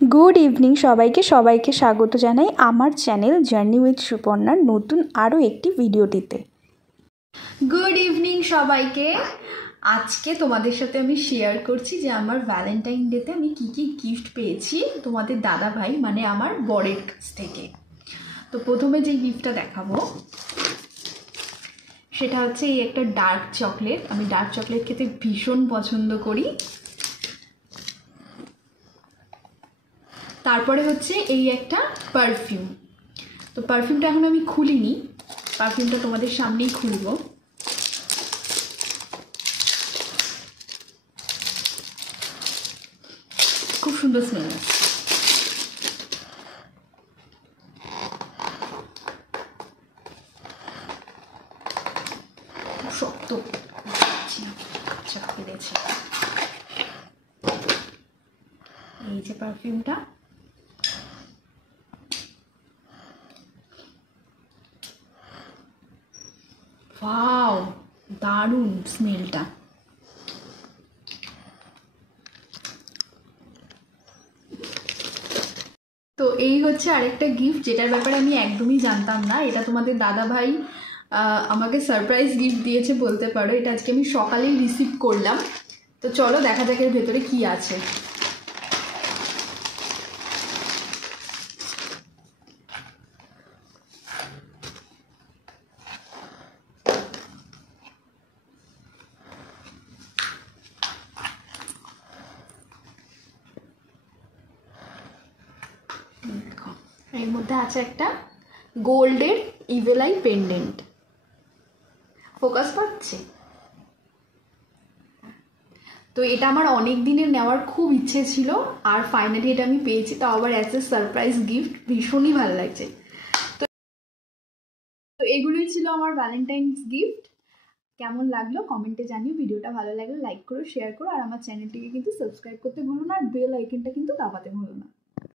Good evening सबाइके सबाइके स्वागत जानाई आमार channel journey with सुपर्णार नतून आरो एकटी भिडियोटीते। गुड इवनिंग सबाइके आज के तुम्हादेर साथे आमी शेयर करछि जे आमार भ্যালেন্টাইন डेते आमी की गिफ्ट पेয়েছি তোমাদের दादा भाई माने आमार बरेर काछ थेके। तो प्रथमे जे गिफ्टटा देखाबो सेटा हच्छे এই একটা डार्क चकलेट। आमी डार्क चकलेट खेते भीषण पछंद करी। तारपरे होच्छे এই একটা পারফিউম। तो পারফিউমটা এখন আমি খুলিনি, পারফিউমটা তোমাদের সামনেই খুলবো। খুব সুন্দর স্মেল আছে। শক্ত চাপে দিয়েছি। এই যে পারফিউমটা, वाओ दारुण स्मेलटा। तो এই হচ্ছে আরেকটা গিফট যেটার ব্যাপারে আমি একদমই জানতাম না। এটা তোমাদের দাদা ভাই আমাকে সারপ্রাইজ গিফট দিয়েছে বলতে পারো। এটা আজকে আমি সকালেই রিসিভ করলাম। তো চলো দেখা যাক এর ভেতরে কি আছে। এর মধ্যে আছে একটা গোল্ডের ইভেল আই পেন্ডেন্ট। ফোকাস পাচ্ছে? তো এটা আমার অনেক দিনের নেওয়ার খুব ইচ্ছে ছিল, আর ফাইনালি এটা আমি পেয়েছি, তো আবার অ্যাজ এ সারপ্রাইজ গিফট। ভীষণই ভালো লাগছে। তো এগুলোই ছিল আমার ভ্যালেন্টাইন্স গিফট। কেমন লাগলো কমেন্টে জানিও। ভিডিওটা ভালো লাগলে লাইক করো, শেয়ার করো, আর আমার চ্যানেলটিকে কিন্তু সাবস্ক্রাইব করতে ভুলো না, আর বেল আইকনটা কিন্তু দাবাতে ভুলো না।